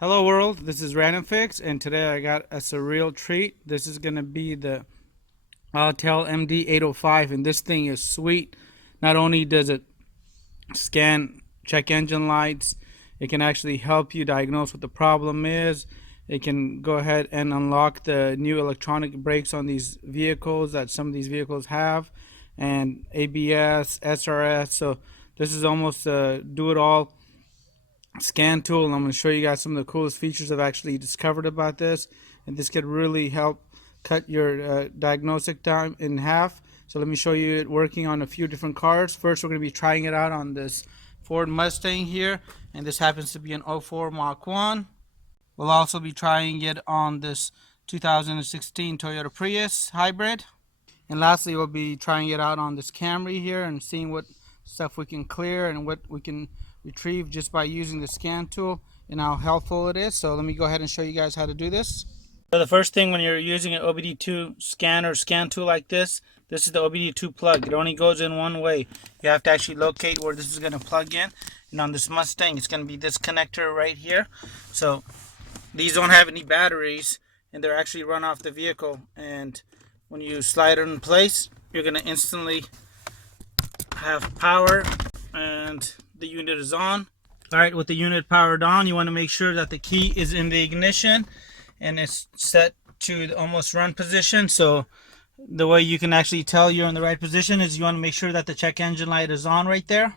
Hello world, this is Random Fix, and today I got a surreal treat. This is going to be the Autel MD805, and this thing is sweet. Not only does it scan check engine lights, it can actually help you diagnose what the problem is. It can go ahead and unlock the new electronic brakes on these vehicles that some of these vehicles have, and ABS, SRS. So this is almost a do-it-all scan tool, and I'm going to show you guys some of the coolest features I've actually discovered about this, and this could really help cut your diagnostic time in half. So let me show you it working on a few different cars. First, we're going to be trying it out on this Ford Mustang here, and this happens to be an 04 Mach 1. We'll also be trying it on this 2016 Toyota Prius hybrid, and lastly we'll be trying it out on this Camry here and seeing what stuff we can clear and what we can retrieve just by using the scan tool and how helpful it is. So let me go ahead and show you guys how to do this. So the first thing when you're using an OBD II scan tool like this is the OBD II plug. It only goes in one way. You have to actually locate where this is going to plug in, and on this Mustang it's going to be this connector right here. So these don't have any batteries and they're actually run off the vehicle, and when you slide it in place you're going to instantly have power and the unit is on. Alright, with the unit powered on, you want to make sure that the key is in the ignition and it's set to the almost run position. So the way you can actually tell you're in the right position is you want to make sure that the check engine light is on right there.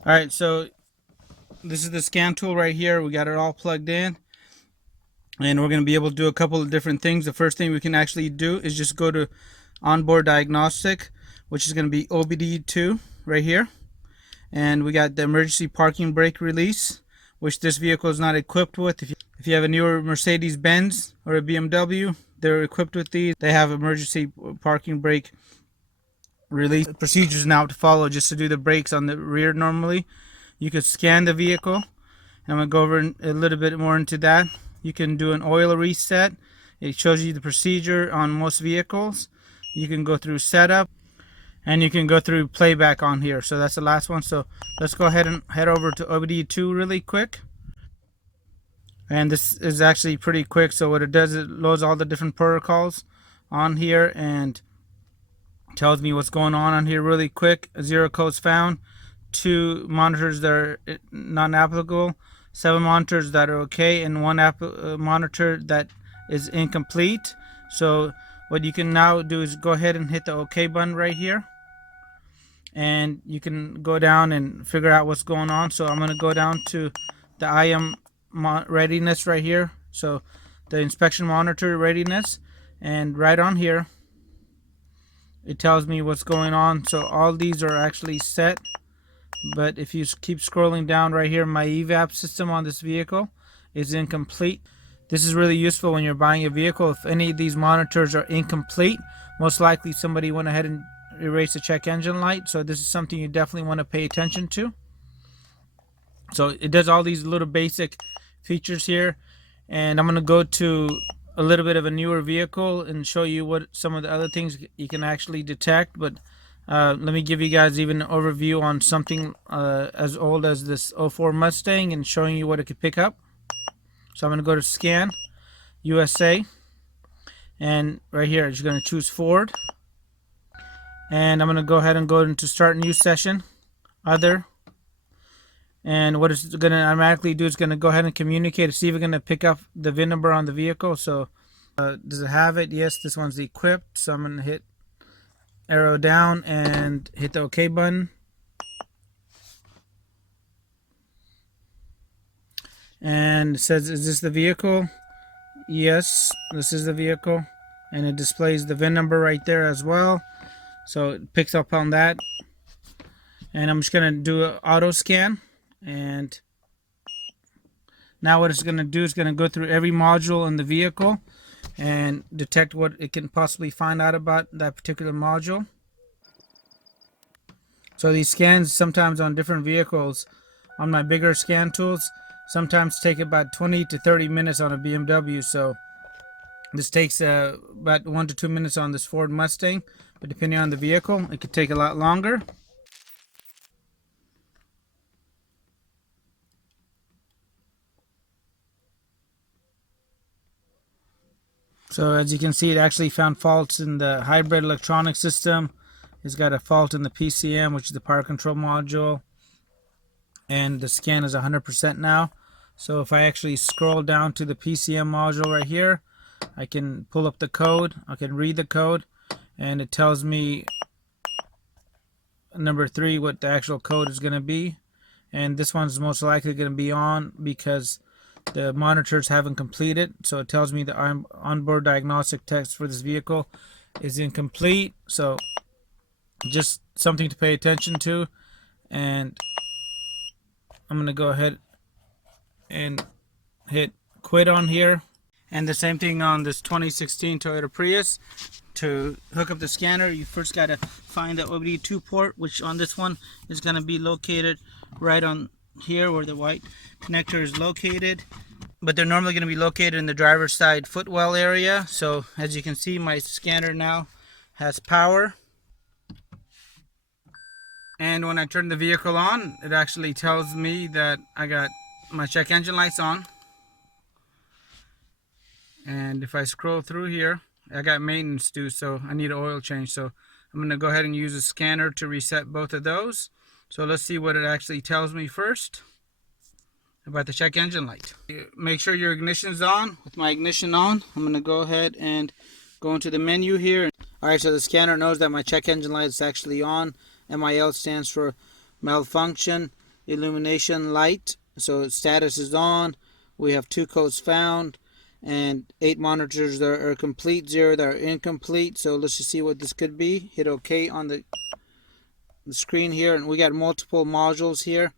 Alright, so this is the scan tool right here. We got it all plugged in, and we're going to be able to do a couple of different things. The first thing we can actually do is just go to onboard diagnostic, which is going to be OBD II right here, and we got the emergency parking brake release, which this vehicle is not equipped with. If you have a newer Mercedes-Benz or a BMW, they're equipped with these. They have emergency parking brake release procedures now to follow just to do the brakes on the rear. Normally you could scan the vehicle, and I'm going to go over a little bit more into that. You can do an oil reset. It shows you the procedure on most vehicles. You can go through setup, and you can go through playback on here. So that's the last one. So let's go ahead and head over to OBD II really quick. And this is actually pretty quick. So what it does, it loads all the different protocols on here and tells me what's going on here really quick. 0 codes found, 2 monitors that are non-applicable, 7 monitors that are okay, and 1 monitor that is incomplete. So what you can now do is go ahead and hit the OK button right here, and you can go down and figure out what's going on. So I'm going to go down to the IM readiness right here, so the inspection monitor readiness, and right on here it tells me what's going on. So all these are actually set, but if you keep scrolling down right here, my evap system on this vehicle is incomplete. This is really useful when you're buying a vehicle. If any of these monitors are incomplete, most likely somebody went ahead and erased the check engine light. So this is something you definitely want to pay attention to. So it does all these little basic features here, and I'm going to go to a little bit of a newer vehicle and show you what some of the other things you can actually detect. But let me give you guys even an overview on something as old as this 04 Mustang and showing you what it could pick up. So I'm going to go to Scan, USA, and right here I'm just going to choose Ford, and I'm going to go ahead and go into Start New Session, Other, and what it's going to automatically do is going to go ahead and communicate to see if we're going to pick up the VIN number on the vehicle. So does it have it? Yes, this one's equipped. So I'm going to hit arrow down and hit the OK button. And it says, is this the vehicle? Yes, this is the vehicle, and it displays the VIN number right there as well, so it picks up on that. And I'm just going to do an auto scan, and now what it's going to do is going to go through every module in the vehicle and detect what it can possibly find out about that particular module. So these scans sometimes on different vehicles, on my bigger scan tools, sometimes take about 20 to 30 minutes on a BMW. So this takes about 1 to 2 minutes on this Ford Mustang, but depending on the vehicle, it could take a lot longer. So as you can see, it actually found faults in the hybrid electronic system. It's got a fault in the PCM, which is the power control module, and the scan is 100% now. So if I actually scroll down to the PCM module right here, I can pull up the code, I can read the code, and it tells me number 3 what the actual code is going to be. And this one's most likely going to be on because the monitors haven't completed. So it tells me the onboard diagnostic text for this vehicle is incomplete. So just something to pay attention to. And I'm going to go ahead and hit quit on here. And the same thing on this 2016 Toyota Prius. To hook up the scanner, you first got to find the OBD II port, which on this one is going to be located right on here where the white connector is located. But they're normally going to be located in the driver's side footwell area. So as you can see, my scanner now has power. And when I turn the vehicle on, it actually tells me that I got my check engine lights on. And if I scroll through here, I got maintenance due, so I need an oil change. So I'm going to go ahead and use a scanner to reset both of those. So let's see what it actually tells me first about the check engine light. Make sure your ignition is on. With my ignition on, I'm going to go ahead and go into the menu here. Alright, so the scanner knows that my check engine light is actually on. MIL stands for malfunction illumination light. So status is on. We have 2 codes found and 8 monitors that are complete, 0 that are incomplete. So let's just see what this could be. Hit OK on the screen here, and we got multiple modules here.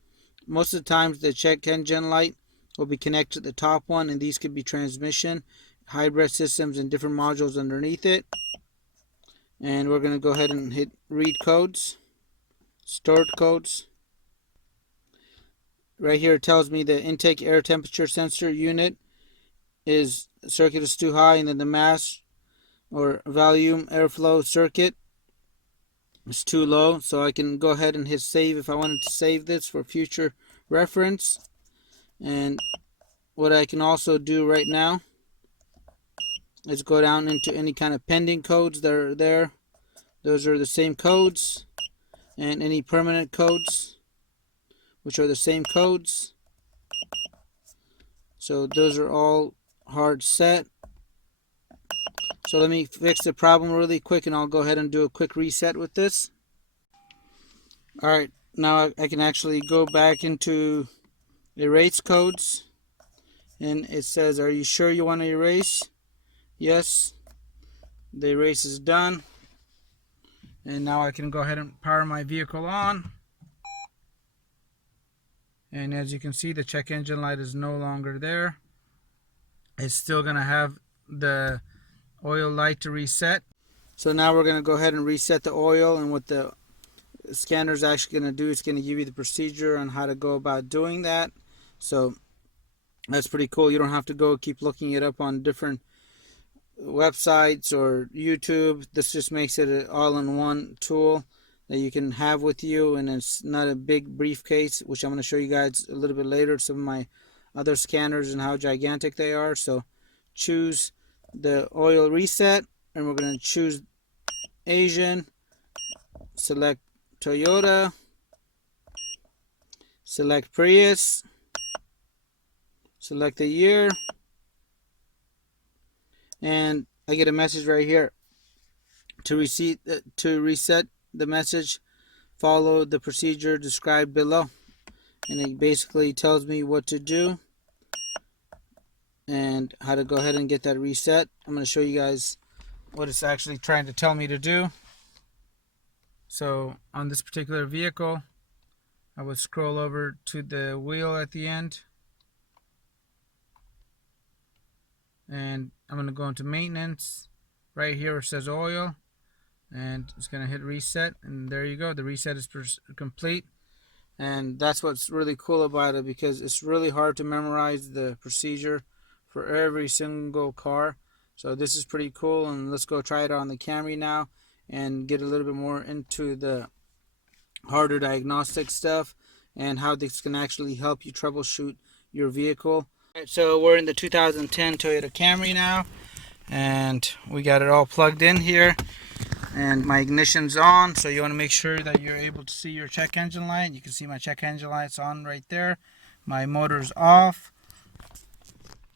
Most of the times the check engine light will be connected to the top one, and these could be transmission, hybrid systems, and different modules underneath it. And we're going to go ahead and hit read codes, stored codes. Right here it tells me the intake air temperature sensor unit is circuit is too high, and then the mass or volume airflow circuit is too low. So I can go ahead and hit save if I wanted to save this for future reference. And what I can also do right now is go down into any kind of pending codes that are there. Those are the same codes, and any permanent codes, which are the same codes. So those are all hard set. So let me fix the problem really quick, and I'll go ahead and do a quick reset with this. Alright, now I can actually go back into erase codes, and it says, are you sure you want to erase? Yes. The erase is done. And now I can go ahead and power my vehicle on. And as you can see, the check engine light is no longer there. It's still going to have the oil light to reset. So now we're going to go ahead and reset the oil, and what the scanner is actually going to do is going to give you the procedure on how to go about doing that. So that's pretty cool. You don't have to go keep looking it up on different websites or YouTube. This just makes it an all-in-one tool that you can have with you, and it's not a big briefcase, which I'm going to show you guys a little bit later, some of my other scanners and how gigantic they are. So choose the oil reset, and we're going to choose Asian, select Toyota, select Prius, select the year, and I get a message right here to reset the message. Follow the procedure described below, and it basically tells me what to do and how to go ahead and get that reset. I'm going to show you guys what it's actually trying to tell me to do. So on this particular vehicle, I would scroll over to the wheel at the end, and I'm going to go into maintenance. Right here it says oil, and it's going to hit reset, and there you go. The reset is complete. And that's what's really cool about it, because it's really hard to memorize the procedure for every single car. So this is pretty cool, and let's go try it on the Camry now and get a little bit more into the harder diagnostic stuff and how this can actually help you troubleshoot your vehicle. So we're in the 2010 Toyota Camry now, and we got it all plugged in here, and my ignition's on. So you want to make sure that you're able to see your check engine light. You can see my check engine light's on right there. My motor's off,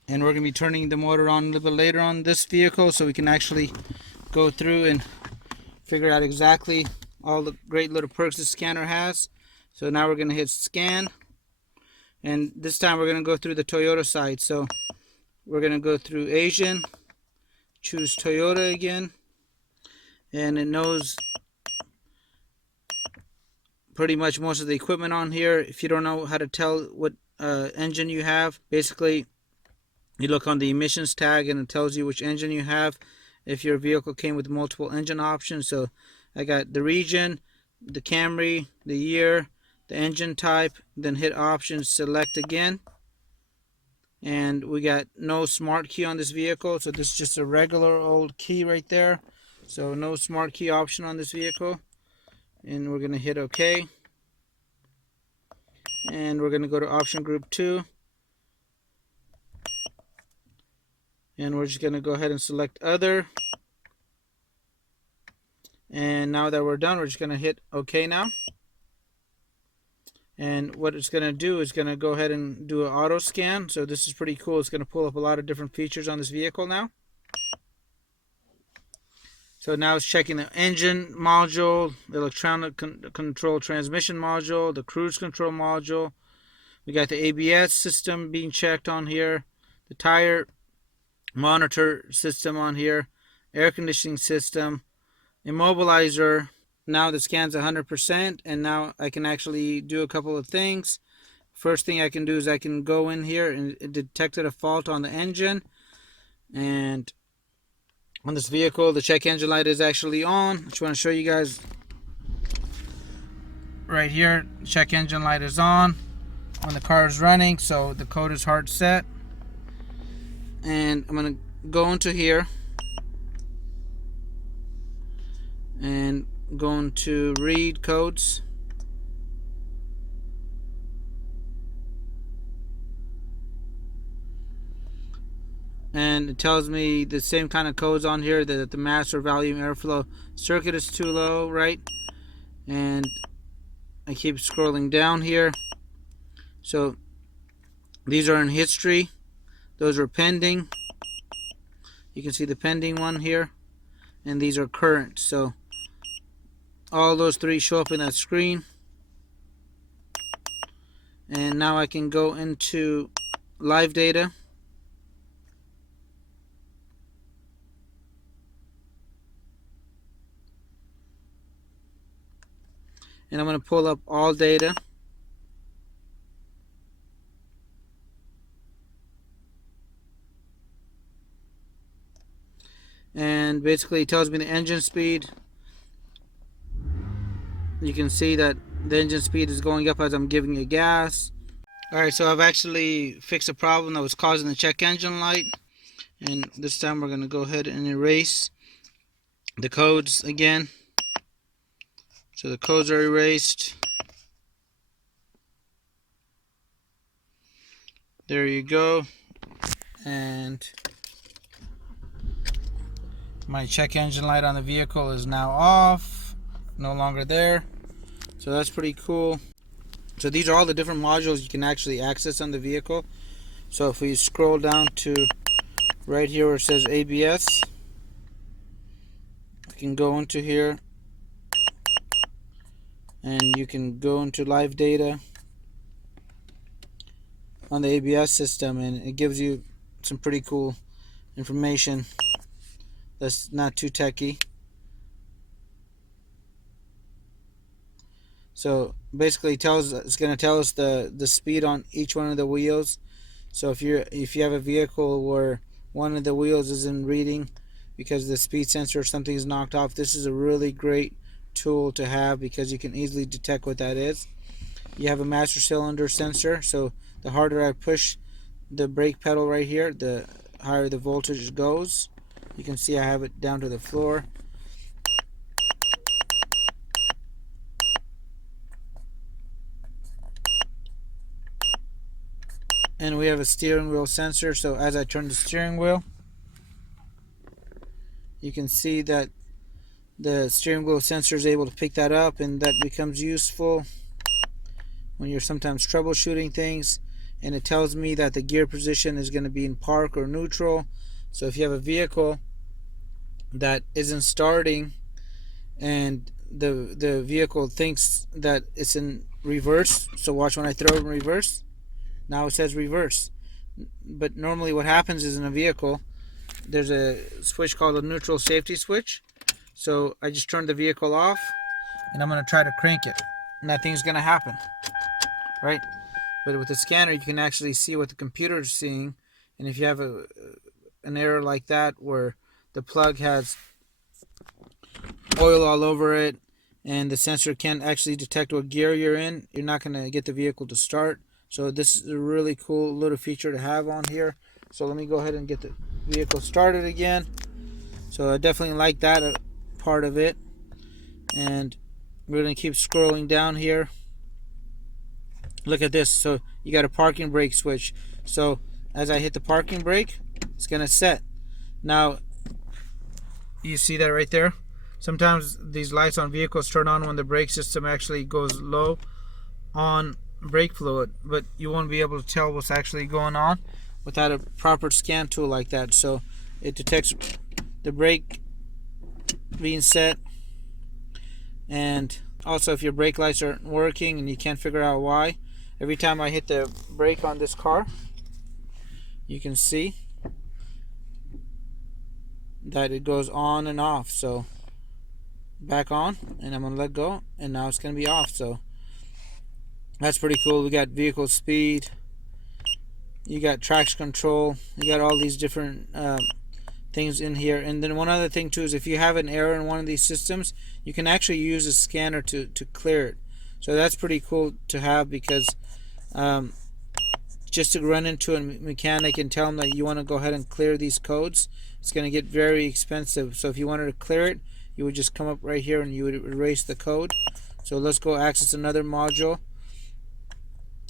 and we're going to be turning the motor on a little bit later on this vehicle, so we can actually go through and figure out exactly all the great little perks the scanner has. So now we're going to hit scan, and this time we're going to go through the Toyota side. So we're going to go through Asian, choose Toyota again, and it knows pretty much most of the equipment on here. If you don't know how to tell what engine you have, basically you look on the emissions tag and it tells you which engine you have if your vehicle came with multiple engine options. So I got the region, the Camry, the year, the engine type, then hit options, select again. And we got no smart key on this vehicle, so this is just a regular old key right there. So no smart key option on this vehicle. And we're going to hit OK. And we're going to go to option group 2. And we're just going to go ahead and select other. And now that we're done, we're just going to hit OK now. And what it's going to do is going to go ahead and do an auto scan. So this is pretty cool. It's going to pull up a lot of different features on this vehicle now. So now it's checking the engine module, the electronic control transmission module, the cruise control module. We got the ABS system being checked on here, the tire monitor system on here, air conditioning system, immobilizer. Now the scan's 100%, and now I can actually do a couple of things. First thing I can do is I can go in here and it detected a fault on the engine, and on this vehicle the check engine light is actually on. I just want to show you guys right here. Check engine light is on when the car is running, so the code is hard set. And I'm going to go into here and going to read codes, and it tells me the same kind of codes on here, that the master volume airflow circuit is too low, right? And I keep scrolling down here. So these are in history, those are pending. You can see the pending one here, and these are current. So all those three show up in that screen. And now I can go into live data. And I'm going to pull up all data. And basically it tells me the engine speed. You can see that the engine speed is going up as I'm giving it gas. Alright, so I've actually fixed a problem that was causing the check engine light. And this time we're going to go ahead and erase the codes again. So the codes are erased. There you go. And my check engine light on the vehicle is now off, no longer there. So that's pretty cool. So these are all the different modules you can actually access on the vehicle. So if we scroll down to right here where it says ABS, we can go into here and you can go into live data on the ABS system, and it gives you some pretty cool information that's not too techy. So basically it's going to tell us the speed on each one of the wheels. So if you have a vehicle where one of the wheels isn't reading because the speed sensor or something is knocked off, this is a really great tool to have because you can easily detect what that is. You have a master cylinder sensor, so the harder I push the brake pedal right here, the higher the voltage goes. You can see I have it down to the floor. And we have a steering wheel sensor, so as I turn the steering wheel, you can see that the steering wheel sensor is able to pick that up, and that becomes useful when you're sometimes troubleshooting things. And it tells me that the gear position is going to be in park or neutral. So if you have a vehicle that isn't starting and the vehicle thinks that it's in reverse, so watch when I throw it in reverse, now it says reverse. But normally what happens is in a vehicle there's a switch called a neutral safety switch. So I just turn the vehicle off and I'm going to try to crank it, nothing's going to happen, right? But with the scanner you can actually see what the computer is seeing. And if you have an error like that where the plug has oil all over it and the sensor can't actually detect what gear you're in, you're not going to get the vehicle to start. So this is a really cool little feature to have on here. So let me go ahead and get the vehicle started again. So I definitely like that part of it. And we're going to keep scrolling down here. Look at this. So you got a parking brake switch. So as I hit the parking brake, it's going to set. Now you see that right there? Sometimes these lights on vehicles turn on when the brake system actually goes low on brake fluid, but you won't be able to tell what's actually going on without a proper scan tool like that. So it detects the brake being set, and also if your brake lights aren't working and you can't figure out why, every time I hit the brake on this car, you can see that it goes on and off. So back on, and I'm gonna let go, and now it's gonna be off. So that's pretty cool. We got vehicle speed, you got traction control, you got all these different things in here. And then one other thing too is if you have an error in one of these systems, you can actually use a scanner to clear it. So that's pretty cool to have, because just to run into a mechanic and tell them that you want to go ahead and clear these codes, it's going to get very expensive. So if you wanted to clear it, you would just come up right here and you would erase the code. So let's go access another module,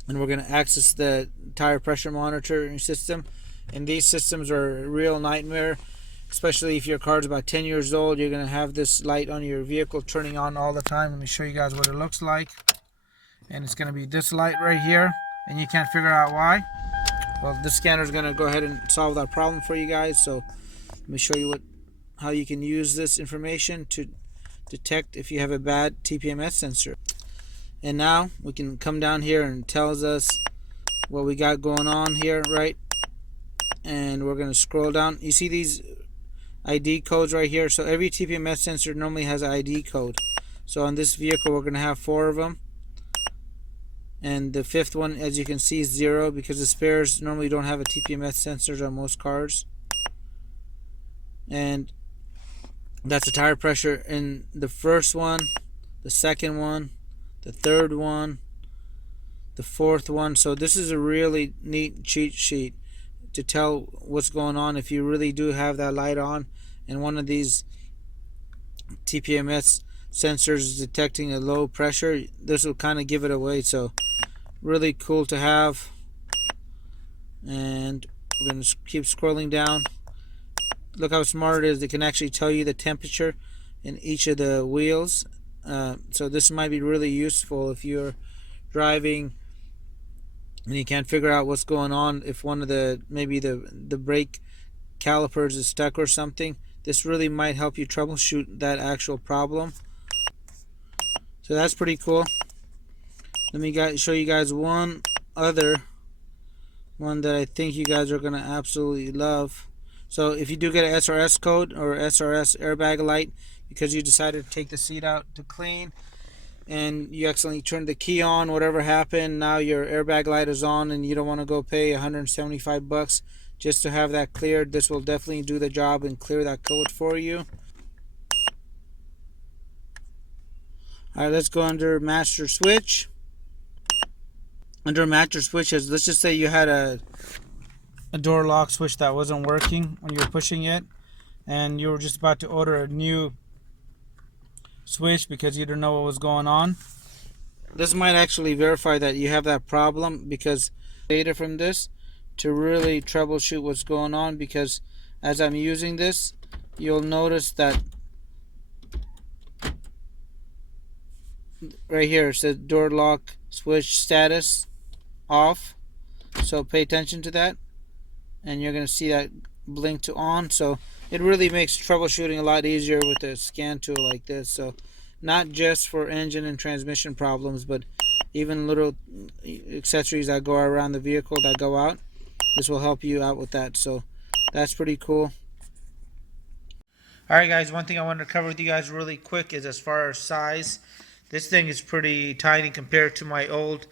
and we're going to access the tire pressure monitoring system. And these systems are a real nightmare, especially if your car is about 10 years old. You're going to have this light on your vehicle turning on all the time. Let me show you guys what it looks like. And it's going to be this light right here, and you can't figure out why. Well, this scanner is going to go ahead and solve that problem for you guys. So let me show you how you can use this information to detect if you have a bad TPMS sensor. And now we can come down here and it tells us what we got going on here, right? And we're going to scroll down. You see these ID codes right here. So every TPMS sensor normally has an ID code. So on this vehicle we're going to have 4 of them. And the 5th one, as you can see, is 0, because the spares normally don't have a TPMS sensor on most cars. And that's the tire pressure in the first one, the second one, the third one, the 4th one. So this is a really neat cheat sheet to tell what's going on if you really do have that light on and one of these TPMS sensors is detecting a low pressure. This will kind of give it away. So really cool to have. And we're going to keep scrolling down. Look how smart it is. It can actually tell you the temperature in each of the wheels. So this might be really useful if you're driving and you can't figure out what's going on. If one of maybe the brake calipers is stuck or something, this really might help you troubleshoot that actual problem. So that's pretty cool. Let me show you guys one other one that I think you guys are gonna absolutely love. So if you do get an SRS code or SRS airbag light because you decided to take the seat out to clean and you accidentally turned the key on, whatever happened, now your airbag light is on and you don't want to go pay $175 just to have that cleared, this will definitely do the job and clear that code for you. Alright, let's go under master switch. Under master switches, let's just say you had a door lock switch that wasn't working when you were pushing it, and you were just about to order a new switch because you didn't know what was going on. This might actually verify that you have that problem, because data from this to really troubleshoot what's going on, because as I'm using this, you'll notice that right here it says door lock switch status off, so pay attention to that, and you're going to see that blink to on. So it really makes troubleshooting a lot easier with a scan tool like this. So not just for engine and transmission problems, but even little accessories that go around the vehicle that go out, this will help you out with that. So that's pretty cool. Alright guys, one thing I wanted to cover with you guys really quick is as far as size. This thing is pretty tiny compared to my old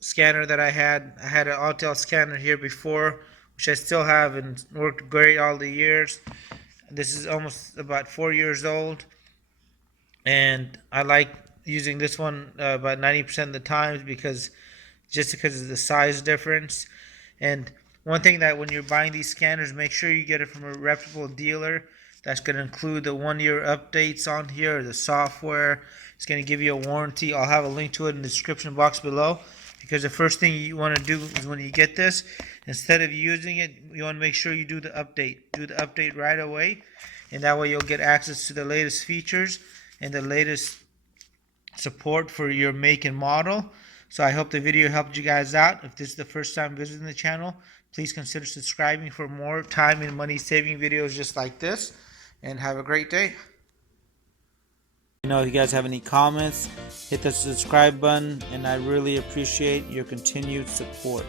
scanner that I had. I had an Autel scanner here before, which I still have and worked great all the years. This is almost about 4 years old, and I like using this one about 90% of the times because of the size difference. And one thing that when you're buying these scanners, make sure you get it from a reputable dealer. That's going to include the 1-year updates on here, the software. It's going to give you a warranty. I'll have a link to it in the description box below, because the first thing you want to do is when you get this, instead of using it, you want to make sure you do the update. Do the update right away, and that way you'll get access to the latest features and the latest support for your make and model. So I hope the video helped you guys out. If this is the first time visiting the channel, please consider subscribing for more time and money saving videos just like this, and have a great day. If you guys have any comments, hit the subscribe button, and I really appreciate your continued support.